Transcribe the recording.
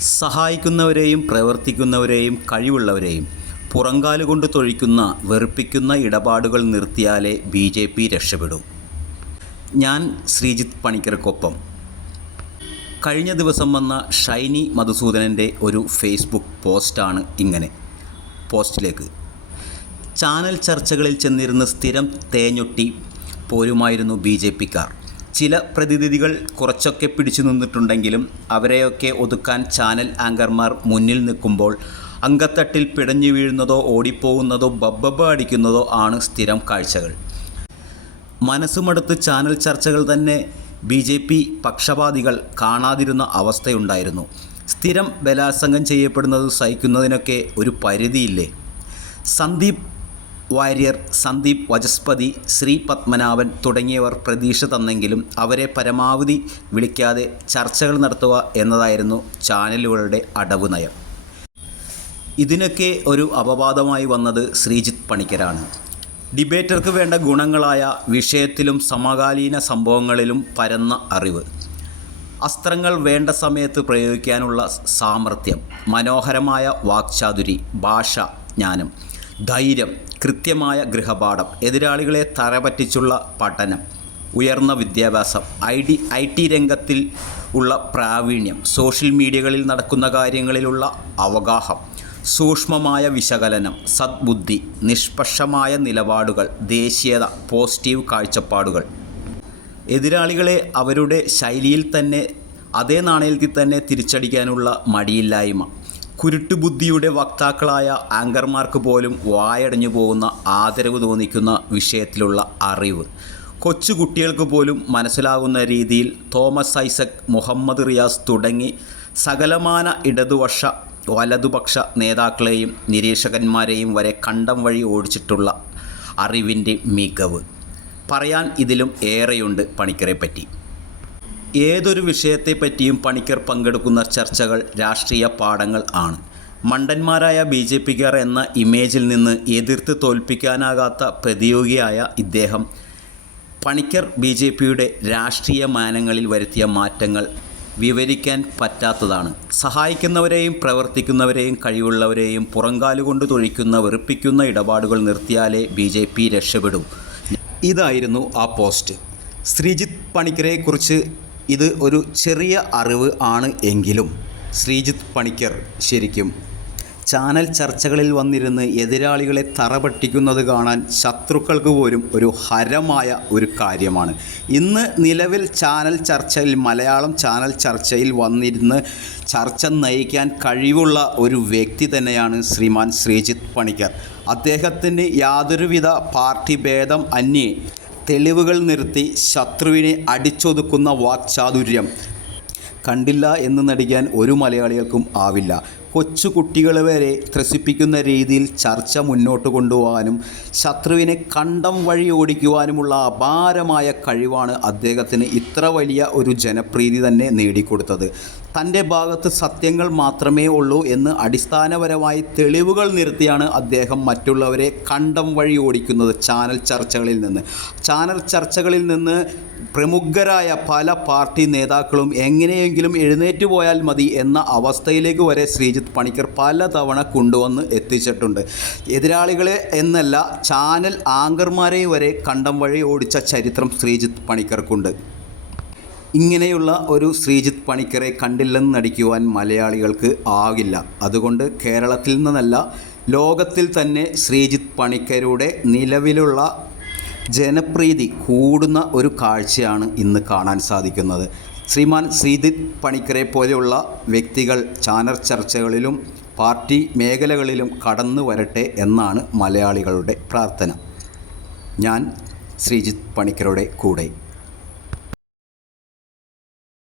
സഹായിക്കുന്നവരെയും പ്രവർത്തിക്കുന്നവരെയും കഴിവുള്ളവരെയും പുറങ്കാലുകൊണ്ട് തൊഴിക്കുന്ന വെറുപ്പിക്കുന്ന ഇടപാടുകൾ നിർത്തിയാലേ ബി ജെ പി രക്ഷപ്പെടൂ. ഞാൻ ശ്രീജിത്ത് പണിക്കർക്കൊപ്പം. കഴിഞ്ഞ ദിവസം വന്ന ഷൈനി മധുസൂദനന്റെ ഒരു ഫേസ്ബുക്ക് പോസ്റ്റാണ് ഇങ്ങനെ. പോസ്റ്റിലേക്ക്. ചാനൽ ചർച്ചകളിൽ ചെന്നിരുന്ന് സ്ഥിരം തേഞ്ഞൊട്ടി പോരുമായിരുന്നു ബി ജെ പിക്കാർ. ചില പ്രതിനിധികൾ കുറച്ചൊക്കെ പിടിച്ചു നിന്നിട്ടുണ്ടെങ്കിലും അവരെയൊക്കെ ഒതുക്കാൻ ചാനൽ ആങ്കർമാർ മുന്നിൽ നിൽക്കുമ്പോൾ അങ്കത്തട്ടിൽ പിടഞ്ഞു വീഴുന്നതോ ഓടിപ്പോകുന്നതോ ബബ്ബബ അടിക്കുന്നതോ ആണ് സ്ഥിരം കാഴ്ചകൾ. മനസ്സുമടുത്ത് ചാനൽ ചർച്ചകൾ തന്നെ ബി ജെ പി പക്ഷപാതികൾ കാണാതിരുന്ന അവസ്ഥയുണ്ടായിരുന്നു. സ്ഥിരം ബലാത്സംഗം ചെയ്യപ്പെടുന്നത് സഹിക്കുന്നതിനൊക്കെ ഒരു പരിധിയില്ലേ? സന്ദീപ് വാര്യർ സന്ദീപ് വജസ്പതി ശ്രീ പത്മനാഭൻ തുടങ്ങിയവർ പ്രതീക്ഷ തന്നെങ്കിലും അവരെ പരമാവധി വിളിക്കാതെ ചർച്ചകൾ നടത്തുക എന്നതായിരുന്നു ചാനലുകളുടെ അടവ് നയം. ഇതിനൊക്കെ ഒരു അപവാദമായി വന്നത് ശ്രീജിത്ത് പണിക്കരാണ്. ഡിബേറ്റർക്ക് വേണ്ട ഗുണങ്ങളായ വിഷയത്തിലും സമകാലീന സംഭവങ്ങളിലും പരന്ന അറിവ്. അസ്ത്രങ്ങൾ വേണ്ട സമയത്ത് പ്രയോഗിക്കാനുള്ള സാമർഥ്യം മനോഹരമായ വാക്ചാതുരി ഭാഷ ജ്ഞാനം ധൈര്യം കൃത്യമായ ഗൃഹപാഠം എതിരാളികളെ തറപറ്റിച്ചുള്ള പഠനം ഉയർന്ന വിദ്യാഭ്യാസം ഐ ഡി ഐ ടി രംഗത്തിൽ ഉള്ള പ്രാവീണ്യം സോഷ്യൽ മീഡിയകളിൽ നടക്കുന്ന കാര്യങ്ങളിലുള്ള അവഗാഹം സൂക്ഷ്മമായ വിശകലനം സദ്ബുദ്ധി നിഷ്പക്ഷമായ നിലപാടുകൾ ദേശീയത പോസിറ്റീവ് കാഴ്ചപ്പാടുകൾ. എതിരാളികളെ അവരുടെ ശൈലിയിൽ തന്നെ അതേ നാണയത്തിൽ തന്നെ തിരിച്ചടിക്കാനുള്ള മടിയില്ലായ്മ. കുരുട്ടുബുദ്ധിയുടെ വക്താക്കളായ ആങ്കർമാർക്ക് പോലും വായടഞ്ഞു പോകുന്ന ആദരവ് തോന്നിക്കുന്ന വിഷയത്തിലുള്ള അറിവ്. കൊച്ചു കുട്ടികൾക്ക് പോലും മനസ്സിലാകുന്ന രീതിയിൽ തോമസ് ഐസക് മുഹമ്മദ് റിയാസ് തുടങ്ങി സകലമാന ഇടതുപക്ഷ വലതുപക്ഷ നേതാക്കളെയും നിരീക്ഷകന്മാരെയും വരെ കണ്ടം വഴി ഓടിച്ചിട്ടുള്ള അറിവിന്റെ മികവ്. പറയാൻ ഇതിലും ഏറെയുണ്ട് പണിക്കരെ പറ്റി. ഏതൊരു വിഷയത്തെപ്പറ്റിയും പണിക്കർ പങ്കെടുക്കുന്ന ചർച്ചകൾ രാഷ്ട്രീയ പാഠങ്ങൾ ആണ്. മണ്ടന്മാരായ ബി ജെ പിക്കാർ എന്ന ഇമേജിൽ നിന്ന് എതിർത്ത് തോൽപ്പിക്കാനാകാത്ത പ്രതിയോഗിയായ ഇദ്ദേഹം പണിക്കർ ബി ജെ പിയുടെ രാഷ്ട്രീയ മാനങ്ങളിൽ വരുത്തിയ മാറ്റങ്ങൾ വിവരിക്കാൻ പറ്റാത്തതാണ്. സഹായിക്കുന്നവരെയും പ്രവർത്തിക്കുന്നവരെയും കഴിവുള്ളവരെയും പുറങ്കാലുകൊണ്ട് തൊഴിക്കുന്ന വെറുപ്പിക്കുന്ന ഇടപാടുകൾ നിർത്തിയാലേ ബി ജെ പി രക്ഷപ്പെടൂ. ഇതായിരുന്നു ആ പോസ്റ്റ്. ശ്രീജിത്ത് പണിക്കരെക്കുറിച്ച് ഇത് ഒരു ചെറിയ അറിവ് ആണ് എങ്കിലും ശ്രീജിത്ത് പണിക്കർ ശരിക്കും ചാനൽ ചർച്ചകളിൽ വന്നിരുന്ന് എതിരാളികളെ തറപട്ടിക്കുന്നത് കാണാൻ ശത്രുക്കൾക്ക് പോലും ഒരു ഹരമായ ഒരു കാര്യമാണ്. ഇന്ന് നിലവിൽ ചാനൽ ചർച്ചയിൽ മലയാളം ചാനൽ ചർച്ചയിൽ വന്നിരുന്ന് ചർച്ച നയിക്കാൻ കഴിവുള്ള ഒരു വ്യക്തി തന്നെയാണ് ശ്രീമാൻ ശ്രീജിത്ത് പണിക്കർ. അദ്ദേഹത്തിന് യാതൊരുവിധ പാർട്ടി ഭേദം അന്യേ തെളിവുകൾ നിർത്തി ശത്രുവിനെ അടിച്ചൊതുക്കുന്ന വാക്ചാതുര്യം. കണ്ടില്ല എന്ന് നടിക്കാൻ ഒരു മലയാളികൾക്കും ആവില്ല. കൊച്ചു കുട്ടികളെ വരെ ത്രസിപ്പിക്കുന്ന രീതിയിൽ ചർച്ച മുന്നോട്ട് കൊണ്ടുപോകാനും ശത്രുവിനെ കണ്ടം വഴി ഓടിക്കുവാനുമുള്ള അപാരമായ കഴിവാണ് അദ്ദേഹത്തിന് ഇത്ര വലിയ ഒരു ജനപ്രീതി തന്നെ നേടിക്കൊടുത്തത്. തന്റെ ഭാഗത്ത് സത്യങ്ങൾ മാത്രമേ ഉള്ളൂ എന്ന് അടിസ്ഥാനപരമായി തെളിവുകൾ നിർത്തിയാണ് അദ്ദേഹം മറ്റുള്ളവരെ കണ്ടം വഴി ഓടിക്കുന്നത് ചാനൽ ചർച്ചകളിൽ നിന്ന്. ചാനൽ ചർച്ചകളിൽ നിന്ന് പ്രമുഖരായ പല പാർട്ടി നേതാക്കളും എങ്ങനെയെങ്കിലും എഴുന്നേറ്റ് പോയാൽ മതി എന്ന അവസ്ഥയിലേക്ക് വരെ ശ്രീജിത്ത് പണിക്കർ പലതവണ കൊണ്ടുവന്ന് എത്തിച്ചിട്ടുണ്ട്. എതിരാളികളെ എന്നല്ല ചാനൽ ആങ്കർമാരെ വരെ കണ്ടം വഴി ഓടിച്ച ചരിത്രം ശ്രീജിത്ത് പണിക്കർക്കുണ്ട്. ഇങ്ങനെയുള്ള ഒരു ശ്രീജിത്ത് പണിക്കരെ കണ്ടില്ലെന്ന് നടിക്കുവാൻ മലയാളികൾക്ക് ആകില്ല. അതുകൊണ്ട് കേരളത്തിൽ നിന്നല്ല ലോകത്തിൽ തന്നെ ശ്രീജിത്ത് പണിക്കരുടെ നിലവിലുള്ള ജനപ്രീതി കൂടുന്ന ഒരു കാഴ്ചയാണ് ഇന്ന് കാണാൻ സാധിക്കുന്നത്. ശ്രീമാൻ ശ്രീജിത്ത് പണിക്കരെ പോലെയുള്ള വ്യക്തികൾ ചാനൽ ചർച്ചകളിലും പാർട്ടി മേഖലകളിലും കടന്നു വരട്ടെ എന്നാണ് മലയാളികളുടെ പ്രാർത്ഥന. ഞാൻ ശ്രീജിത്ത് പണിക്കരുടെ കൂടെ.